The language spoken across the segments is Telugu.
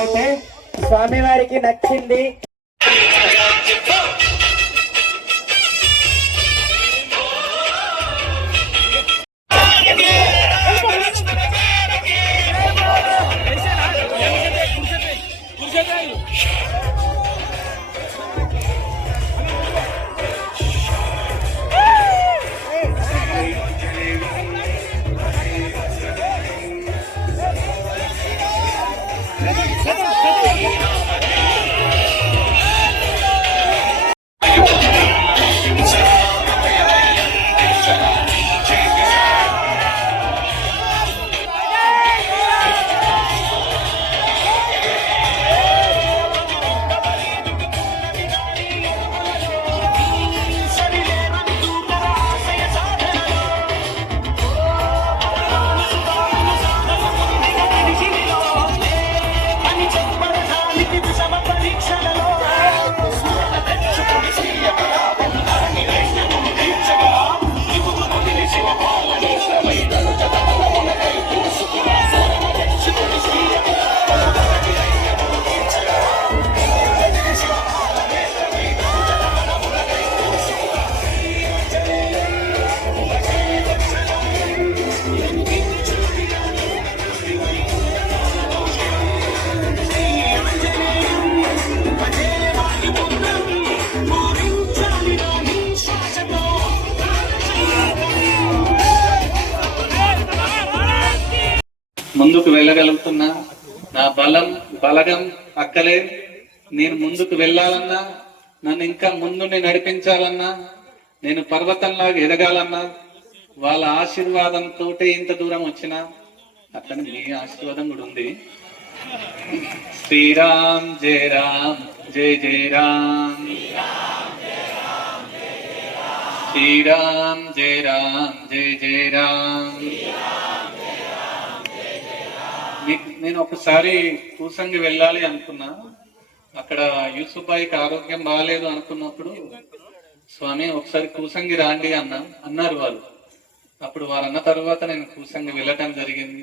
అయితే స్వామి వారికి నచ్చింది. ముందుకు వెళ్ళగలుగుతున్నా, నా బలగం అక్కలే. నేను ముందుకు వెళ్ళాలన్నా, నన్ను ఇంకా ముందుని నడిపించాలన్నా, నేను పర్వతంలాగా ఎదగాలన్నా వాళ్ళ ఆశీర్వాదంతో ఇంత దూరం వచ్చినా, అట్లనే మీ ఆశీర్వాదం కూడా ఉంది. శ్రీరామ్ జయ రామ్ జయ జయ రామ్, శ్రీరామ్ జయ రామ్ జయ జయ రామ్. నేను ఒకసారి కూసంగి వెళ్ళాలి అనుకున్నా. అక్కడ యూసుఫ్బాయికి ఆరోగ్యం బాగాలేదు అనుకున్నప్పుడు, స్వామి ఒకసారి కూసంగి రాండి అన్నారు వాళ్ళు. అప్పుడు వారు అన్న తర్వాత నేను కూసంగి వెళ్ళటం జరిగింది.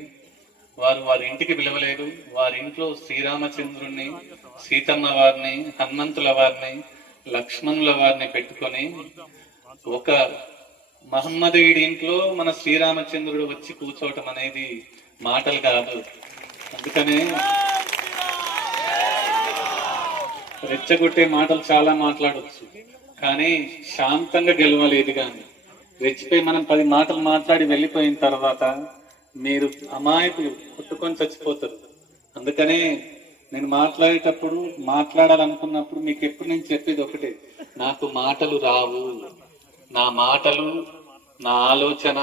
వారి ఇంటికి పిలవలేదు. వారి ఇంట్లో శ్రీరామచంద్రుణ్ణి, సీతమ్మ వారిని, హనుమంతుల వారిని, లక్ష్మణుల వారిని పెట్టుకొని, ఒక మహమ్మదీయుడి ఇంట్లో మన శ్రీరామచంద్రుడు వచ్చి కూర్చోవటం అనేది మాటలు కాదు. అందుకనే రెచ్చగొట్టే మాటలు చాలా మాట్లాడవచ్చు, కానీ శాంతంగా గెలవలేదు. కానీ రెచ్చిపోయి మనం 10 మాటలు మాట్లాడి వెళ్ళిపోయిన తర్వాత మీరు అమాయకులు కొట్టుకొని చచ్చిపోతారు. అందుకనే నేను మాట్లాడేటప్పుడు, మాట్లాడాలనుకున్నప్పుడు మీకు ఎప్పుడు నేను చెప్పేది ఒకటే, నాకు మాటలు రావు. నా మాటలు, నా ఆలోచన,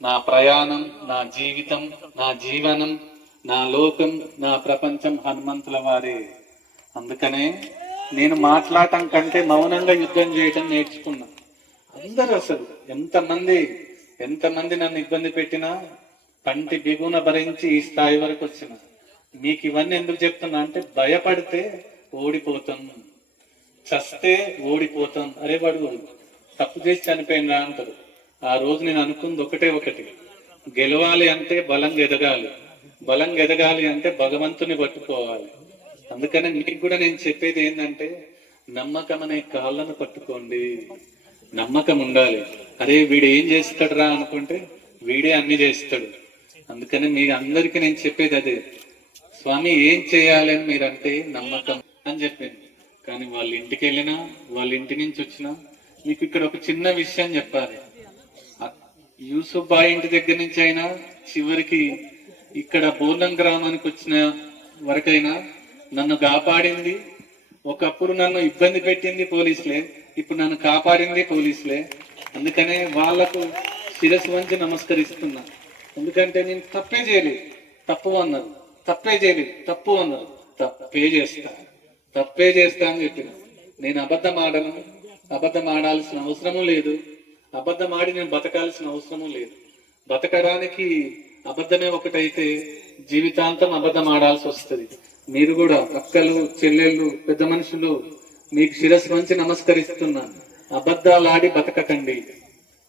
నా ప్రయాణం, నా జీవితం, నా జీవనం నా లోకం, నా ప్రపంచం హనుమంతుల వారే. అందుకనే నేను మాట్లాడటం కంటే మౌనంగా యుద్ధం చేయటం నేర్చుకున్నా. అందరూ అసలు ఎంతమంది నన్ను ఇబ్బంది పెట్టినా పంటి బిగున భరించి ఈ స్థాయి వరకు వచ్చిన. మీకు ఇవన్నీ ఎందుకు చెప్తున్నా అంటే, భయపడితే ఓడిపోతాం, చస్తే ఓడిపోతాం. అరే వాడు తప్పు చేసి చనిపోయినా అంటారు. ఆ రోజు నేను అనుకుంది ఒకటి, గెలవాలి అంటే బలంగా ఎదగాలి అంటే భగవంతుని పట్టుకోవాలి. అందుకని మీకు కూడా నేను చెప్పేది ఏంటంటే, నమ్మకం అనే కాళ్ళను పట్టుకోండి. నమ్మకం ఉండాలి. అరే వీడు ఏం చేస్తాడు రా అనుకుంటే వీడే అన్ని చేస్తాడు. అందుకని మీ అందరికీ నేను చెప్పేది అదే, స్వామి ఏం చేయాలి అని మీరంటే నమ్మకం అని చెప్పింది. కానీ వాళ్ళ ఇంటికి వెళ్ళినా, వాళ్ళ ఇంటి నుంచి వచ్చినా, మీకు ఇక్కడ ఒక చిన్న విషయం చెప్పాలి. యూసుఫ్ బాయ్ ఇంటి దగ్గర నుంచి అయినా చివరికి ఇక్కడ బోర్లం గ్రామానికి వచ్చిన వరకైనా నన్ను కాపాడింది. ఒకప్పుడు నన్ను ఇబ్బంది పెట్టింది పోలీసులే, ఇప్పుడు నన్ను కాపాడింది పోలీసులే. అందుకనే వాళ్లకు శిరస్సు వంచి నమస్కరిస్తున్నా. ఎందుకంటే నేను తప్పే చేయలేదు, తప్పు అన్నారు. తప్పే చేస్తా అని చెప్పిన. నేను అబద్ధం ఆడాల్సిన అవసరము లేదు. అబద్ధం ఆడి నేను బతకాల్సిన అవసరము లేదు. బతకడానికి అబద్ధమే ఒకటైతే జీవితాంతం అబద్ధం ఆడాల్సి వస్తుంది. మీరు కూడా అక్కలు, చెల్లెళ్ళు, పెద్ద మనుషులు, మీకు శిరస్సు వంచి నమస్కరిస్తున్నా. అబద్ధాలు ఆడి బతకకండి.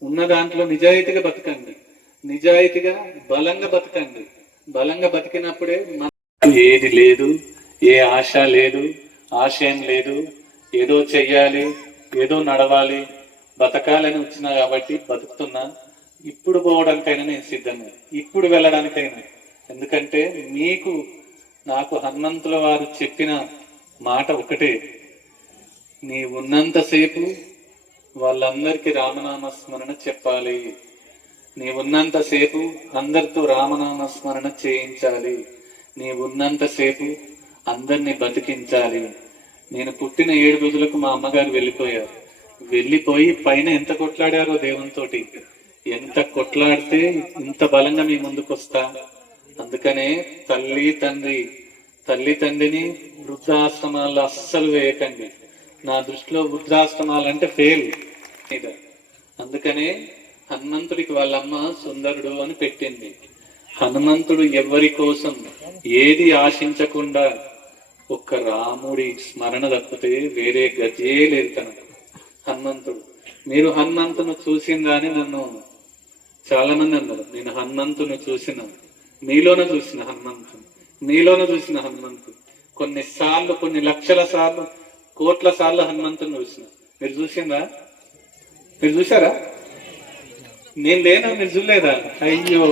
ఉన్న దాంట్లో నిజాయితీగా బతకండి. నిజాయితీగా బలంగా బతకండి. బలంగా బతికినప్పుడే మనకు ఏది లేదు, ఏ ఆశ లేదు, ఆశయం లేదు. ఏదో చెయ్యాలి, ఏదో నడవాలి, బతకాలని వచ్చినా కాబట్టి బతుకుతున్నా. ఇప్పుడు పోవడానికైనా నేను సిద్ధమే, ఇప్పుడు వెళ్ళడానికైనా. ఎందుకంటే నాకు హనుమంతుల వారు చెప్పిన మాట ఒకటే, నీ ఉన్నంతసేపు వాళ్ళందరికీ రామనామ స్మరణ చెప్పాలి. నీ ఉన్నంతసేపు అందరితో రామనామ స్మరణ చేయించాలి. నీ ఉన్నంతసేపు అందరినీ బతికించాలి. నేను పుట్టిన 7 రోజులకు మా అమ్మగారు వెళ్ళిపోయి పైన ఎంత కొట్లాడారో దేవునితోటి. ఎంత కొట్లాడితే ఇంత బలంగా మీ ముందుకు వస్తా. అందుకనే తల్లి తండ్రిని వృద్ధాశ్రమాల్లో అస్సలు వేయకండి. నా దృష్టిలో వృద్ధాశ్రమాలంటే ఫెయిల్. అందుకనే హనుమంతుడికి వాళ్ళమ్మ సుందరుడు అని పెట్టింది. హనుమంతుడు ఎవరి కోసం ఏది ఆశించకుండా ఒక్క రాముడి స్మరణ తప్పితే వేరే గతే లేదు తనకు. హనుమంతుడు, మీరు హనుమంతును చూసిందని నన్ను చాలా మంది అన్నారు. నేను హనుమంతుని చూసిన, మీలోన చూసిన హనుమంతుడు కొన్నిసార్లు, కొన్ని లక్షల సార్లు, కోట్ల సార్లు హనుమంతుని చూసిన. మీరు చూసారా? నేను లేనా? మీరు చూడలేదా? అయ్యో,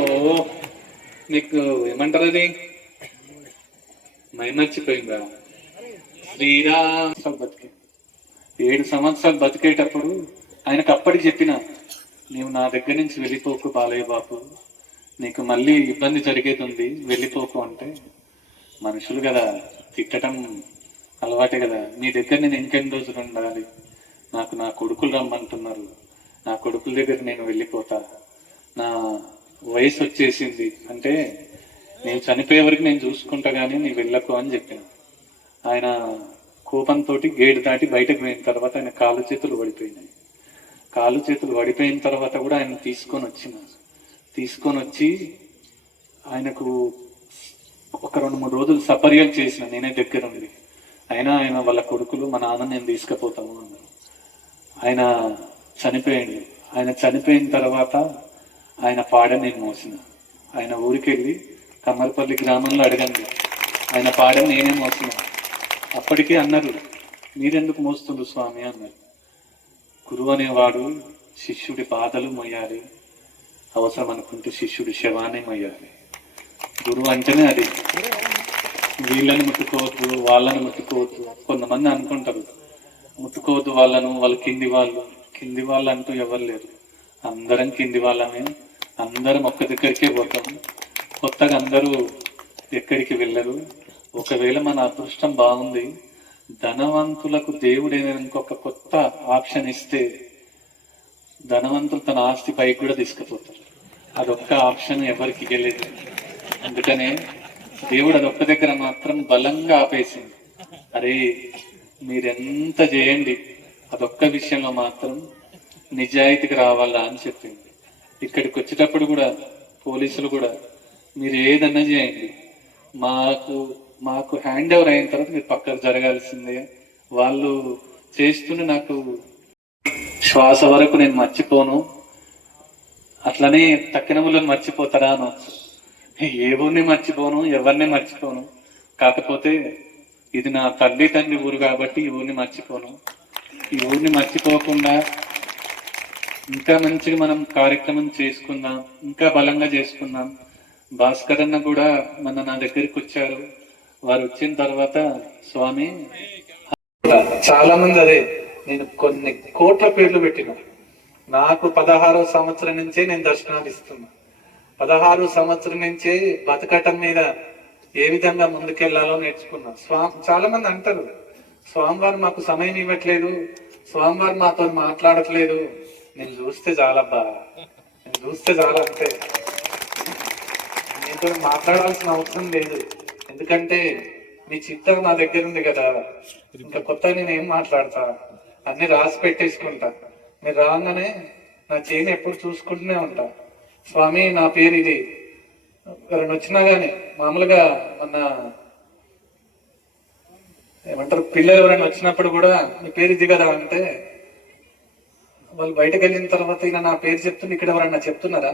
నీకు ఏమంటారు, అది మైమర్చిపోయిందా? శ్రీరామ్ 7 సంవత్సరాలు బతికేటప్పుడు ఆయనకు అప్పటికి చెప్పిన, నీవు నా దగ్గర నుంచి వెళ్ళిపోకు బాలయ్య బాబు, నీకు మళ్ళీ ఇబ్బంది జరిగేది ఉంది, వెళ్ళిపోకు అంటే, మనుషులు కదా తిట్టడం అలవాటే కదా. మీ దగ్గర నేను ఇంకెన్ని రోజులు ఉండాలి? నాకు నా కొడుకులు రమ్మంటున్నారు, నా కొడుకుల దగ్గర నేను వెళ్ళిపోతా, నా వయసు వచ్చేసింది అంటే నేను చనిపోయే వరకు నేను చూసుకుంటా కానీ నీ వెళ్ళకు అని చెప్పిన. ఆయన కోపంతో గేటు దాటి బయటకు పోయిన తర్వాత ఆయన కాళ్ళు చేతులు పడిపోయిన తర్వాత కూడా ఆయన తీసుకొని వచ్చి ఆయనకు ఒక 2-3 రోజులు సపర్యలు చేసిన, నేనే దగ్గరుండి. అయినా ఆయన వాళ్ళ కొడుకులు, మా నాన్న నేను తీసుకుపోతాము అన్నారు. ఆయన చనిపోయిన తర్వాత ఆయన పాడ నేను మోసిన. ఆయన ఊరికెళ్ళి కమ్మరపల్లి గ్రామంలో అడగండి, ఆయన పాడని నేనే మోసిన. అప్పటికే అన్నారు, మీరెందుకు మోస్తుండ్రు స్వామి అన్నారు. గురువు అనేవాడు శిష్యుడి బాధలు మొయ్యాలి, అవసరం అనుకుంటే శిష్యుడి శవాన్ని మొయ్యాలి. గురువు అంటేనే అది. వీళ్ళని ముట్టుకోవద్దు, వాళ్ళని ముట్టుకోవద్దు. కొంతమంది అనుకుంటారు ముట్టుకోవద్దు వాళ్ళ కింది వాళ్ళు అంటూ ఎవరు లేరు. అందరం కింది వాళ్ళమే, అందరం ఒక్క దగ్గరికే పోతాం. కొత్తగా అందరూ ఎక్కడికి వెళ్ళరు. ఒకవేళ మన అదృష్టం బాగుంది, ధనవంతులకు దేవుడు ఇంకొక కొత్త ఆప్షన్ ఇస్తే ధనవంతులు తన ఆస్తి పైకి కూడా తీసుకుపోతారు. అదొక్క ఆప్షన్ ఎవరికి ఇవ్వలేదు. అందుకనే దేవుడు అదొక్క దగ్గర మాత్రం బలంగా ఆపేసింది. అరే మీరెంత చేయండి, అదొక్క విషయంలో మాత్రం నిజాయితీకి రావాలా అని చెప్పింది. ఇక్కడికి వచ్చేటప్పుడు కూడా పోలీసులు కూడా మీరు ఏదన్నా చేయండి, మాకు మాకు హ్యాండ్ ఓవర్ అయిన తర్వాత మీరు పక్కకు జరగాల్సిందే. వాళ్ళు చేస్తూనే నాకు శ్వాస వరకు నేను మర్చిపోను, అట్లనే తక్కినములను మర్చిపోతారా అనొచ్చు. ఏ ఊరిని మర్చిపోను, ఎవరిని మర్చిపోను. కాకపోతే ఇది నా తల్లి తండ్రి ఊరు కాబట్టి ఈ ఊరిని మర్చిపోను. ఈ ఊరిని మర్చిపోకుండా ఇంకా మంచిగా మనం కార్యక్రమం చేసుకుందాం, ఇంకా బలంగా చేసుకుందాం. భాస్కర్ అన్న కూడా నా దగ్గరికి వచ్చారు. వారు వచ్చిన తర్వాత స్వామి చాలా మంది అదే నేను కొన్ని కోట్ల పేర్లు పెట్టిన. నాకు 16వ సంవత్సరం నుంచే నేను దర్శనాలు ఇస్తున్నా. 16వ సంవత్సరం నుంచే బతకటం మీద ఏ విధంగా ముందుకెళ్లాలో నేర్చుకున్నా. చాలా మంది అంటారు స్వామివారు మాకు సమయం ఇవ్వట్లేదు, స్వామివారు మాతో మాట్లాడట్లేదు. నేను చూస్తే చాలబ్బా, నేను చూస్తే చాలా, అంతే. నీతో మాట్లాడాల్సిన అవసరం లేదు, ఎందుకంటే మీ చిత్తం నా దగ్గర ఉంది కదా. ఇంకా కొత్త నేను ఏం మాట్లాడతా, అన్ని రాసి పెట్టేసుకుంటా. మీరు రాగానే నా చేయిని ఎప్పుడు చూసుకుంటూనే ఉంటా. స్వామి నా పేరు ఇది, ఎవరైనా వచ్చినా గానీ మామూలుగా మన ఏమంటారు పిల్లలు ఎవరైనా వచ్చినప్పుడు కూడా మీ పేరు ఇది కదా అంటే వాళ్ళు బయటకు వెళ్ళిన తర్వాత ఈయన నా పేరు చెప్తుంది, ఇక్కడ ఎవరన్నా చెప్తున్నారా,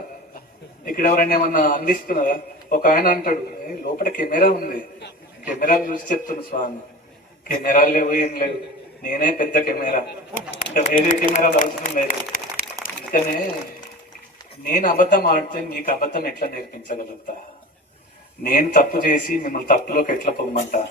ఇక్కడ ఎవరైనా ఏమన్నా అందిస్తున్నారా? ఒక ఆయన అంటాడు లోపల కెమెరా ఉంది, కెమెరా చూసి చెప్తున్నా స్వామి. కెమెరాలు లేవు, ఏం లేవు, నేనే పెద్ద కెమెరా, ఇంకా వేరే కెమెరాలు అవసరం లేదు. అందుకనే నేను అబద్ధం ఆడితే మీకు అబద్ధం ఎట్లా నేర్పించగలుగుతా? నేను తప్పు చేసి మిమ్మల్ని తప్పులోకి ఎట్లా పొమ్మంటా?